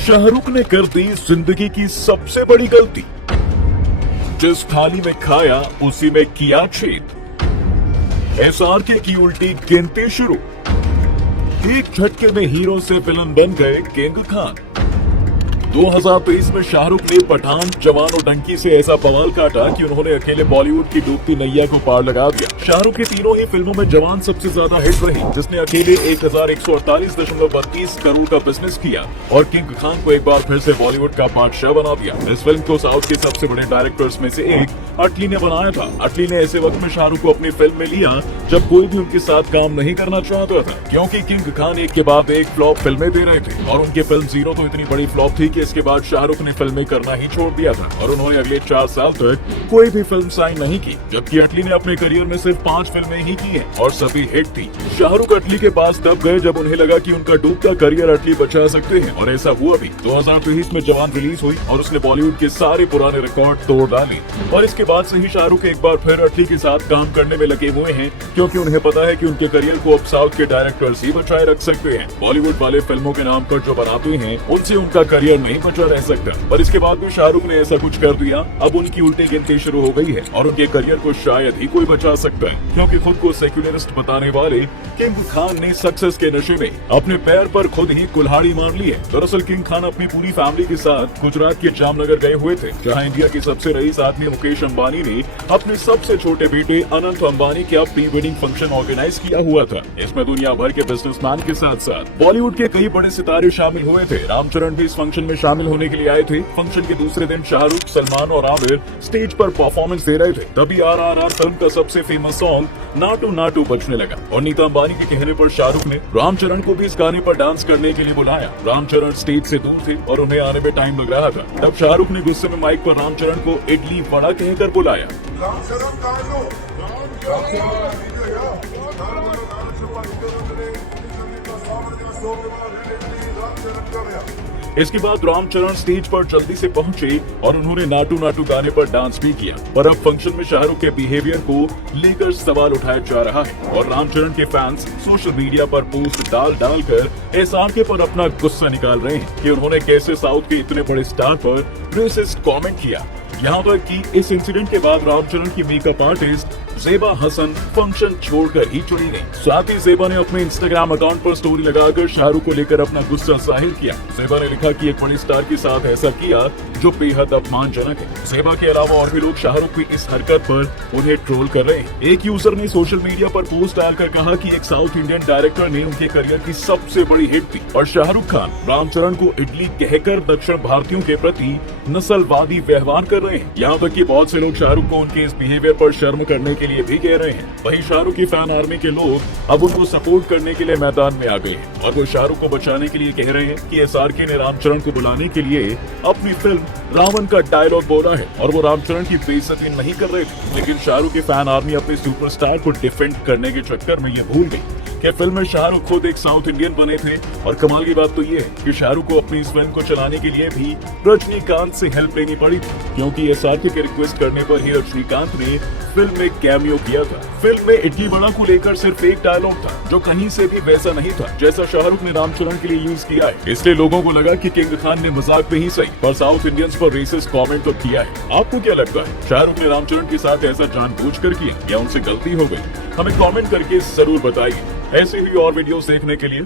शाहरुख ने कर दी जिंदगी की सबसे बड़ी गलती। जिस थाली में खाया उसी में किया छेद। एसआरके की उल्टी गिनती शुरू। एक झटके में हीरो से विलन बन गए किंग खान। 2023 में शाहरुख ने पठान, जवान और डंकी से ऐसा बवाल काटा कि उन्होंने अकेले बॉलीवुड की डूबती नैया को पार लगा दिया। शाहरुख की तीनों ही फिल्मों में जवान सबसे ज्यादा हिट रही, जिसने अकेले 1148.32 करोड़ का बिजनेस किया और किंग खान को एक बार फिर से बॉलीवुड का बादशाह बना दिया। इस फिल्म को साउथ के सबसे बड़े डायरेक्टर्स में से एक अटली ने बनाया था। अटली ने ऐसे वक्त में शाहरुख को अपनी फिल्म में लिया जब कोई भी उनके साथ काम नहीं करना चाहता था, क्योंकि किंग खान एक के बाद एक फ्लॉप फिल्में दे रहे थे और उनकी फिल्म जीरो तो इतनी बड़ी फ्लॉप थी कि इसके बाद शाहरुख ने फिल्में करना ही छोड़ दिया था और उन्होंने अगले 4 साल तक कोई भी फिल्म साइन नहीं की, जबकि अटली ने अपने करियर में सिर्फ 5 फिल्में ही की हैं और सभी हिट थी। शाहरुख अटली के पास तब गए जब उन्हें लगा कि उनका डूबता करियर अटली बचा सकते हैं और ऐसा हुआ भी। 2023 में जवान रिलीज हुई और उसने बॉलीवुड के सारे पुराने रिकॉर्ड तोड़ डाले और इसके बाद से ही शाहरुख एक बार फिर अटली के साथ काम करने में लगे हुए हैं, क्योंकि उन्हें पता है कि उनके करियर को अब साउथ के डायरेक्टर्स ही बचाए रख सकते हैं। बॉलीवुड वाले फिल्मों के नाम पर जो बनाते हैं उनसे उनका करियर नहीं बचा रह सकता, पर इसके बाद भी शाहरुख ने ऐसा कुछ कर दिया। अब उनकी उल्टी गिनती शुरू हो गई है और उनके करियर को शायद ही कोई बचा सकता है, क्योंकि खुद को सेक्युलरिस्ट बताने वाले किंग खान ने सक्सेस के नशे में अपने पैर पर खुद ही कुल्हाड़ी मार ली है। दरअसल किंग खान अपनी पूरी फैमिली के साथ गुजरात के जामनगर गए हुए थे, जहां इंडिया के सबसे रईस आदमी मुकेश अंबानी ने अपने सबसे छोटे बेटे अनंत अंबानी का प्री वेडिंग फंक्शन ऑर्गेनाइज किया हुआ था। इसमें दुनिया भर के बिजनेसमैन के साथ साथ बॉलीवुड के कई बड़े सितारे शामिल हुए थे। रामचरण भी इस फंक्शन में शामिल होने के लिए आए थे। फंक्शन के दूसरे दिन शाहरुख, सलमान और आमिर स्टेज पर परफॉर्मेंस दे रहे थे, तभी आरआरआर फिल्म का सबसे फेमस सॉन्ग नाटू नाटू बजने लगा और नीता अंबानी के कहने पर शाहरुख ने रामचरण को भी इस गाने पर डांस करने के लिए बुलाया। रामचरण स्टेज से दूर थे और उन्हें आने में टाइम लग रहा था। तब शाहरुख ने गुस्से में माइक पर रामचरण को इडली वड़ा कहकर बुलाया। इसके बाद रामचरण स्टेज पर जल्दी से पहुंचे और उन्होंने नाटू नाटू गाने पर डांस भी किया। पर अब फंक्शन में शाहरुख के बिहेवियर को लेकर सवाल उठाया जा रहा है और रामचरण के फैंस सोशल मीडिया पर पोस्ट डाल कर एसआरके पर अपना गुस्सा निकाल रहे हैं कि उन्होंने कैसे साउथ के इतने बड़े स्टार पर रेसिस्ट कमेंट किया। यहाँ तक कि इस इंसिडेंट के बाद रामचरण की makeup artist Zeba Hasan function छोड़कर ही चली गई। साथ ही ज़ेबा ने अपने इंस्टाग्राम अकाउंट पर स्टोरी लगाकर शाहरुख को लेकर अपना गुस्सा जाहिर किया। ज़ेबा ने लिखा कि एक बड़ी स्टार के साथ ऐसा किया जो बेहद अपमानजनक है। ज़ेबा के अलावा और भी लोग शाहरुख की इस हरकत पर उन्हें ट्रोल कर रहे हैं। एक यूजर ने सोशल मीडिया पर पोस्ट डालकर कहा कि एक साउथ इंडियन डायरेक्टर ने उनके करियर की सबसे बड़ी हिट थी और शाहरुख खान रामचरण को इडली कहकर दक्षिण भारतीयों के प्रति नस्लवादी व्यवहार कर रहे हैं। यहाँ तक कि बहुत से लोग शाहरुख को उनके इस बिहेवियर पर शर्म करने के लिए भी कह रहे हैं। वहीं शाहरुख की फैन आर्मी के लोग अब उनको सपोर्ट करने के लिए मैदान में आ गए हैं और वो शाहरुख को बचाने के लिए कह रहे हैं कि एसआरके ने रामचरण को बुलाने के लिए अपनी फिल्म रावण का डायलॉग बोला है और वो रामचरण की बेइज्जती नहीं कर रहे थे। लेकिन शाहरुख की फैन आर्मी अपने सुपरस्टार को डिफेंड करने के चक्कर में ये भूल गई कि फिल्म में शाहरुख खुद एक साउथ इंडियन बने थे। और कमाल की बात तो ये है कि शाहरुख को अपनी इस फिल्म को चलाने के लिए भी रजनीकांत से हेल्प लेनी पड़ी थी, क्योंकि एसआरके के रिक्वेस्ट करने पर ही रजनीकांत ने फिल्म में कैमियो किया था। फिल्म में इडली वड़ा को लेकर सिर्फ एक डायलॉग था जो कहीं से भी वैसा नहीं था जैसा शाहरुख ने रामचरण के लिए यूज किया है। इसलिए लोगों को लगा कि किंग खान ने मजाक में ही सही पर साउथ इंडियंस पर रेसिस्ट कमेंट तो किया है। आपको क्या लगता है, शाहरुख ने रामचरण के साथ ऐसा जानबूझकर किया या उनसे गलती हो गई? हमें कमेंट करके जरूर बताइए। ऐसे ही और वीडियोस देखने के लिए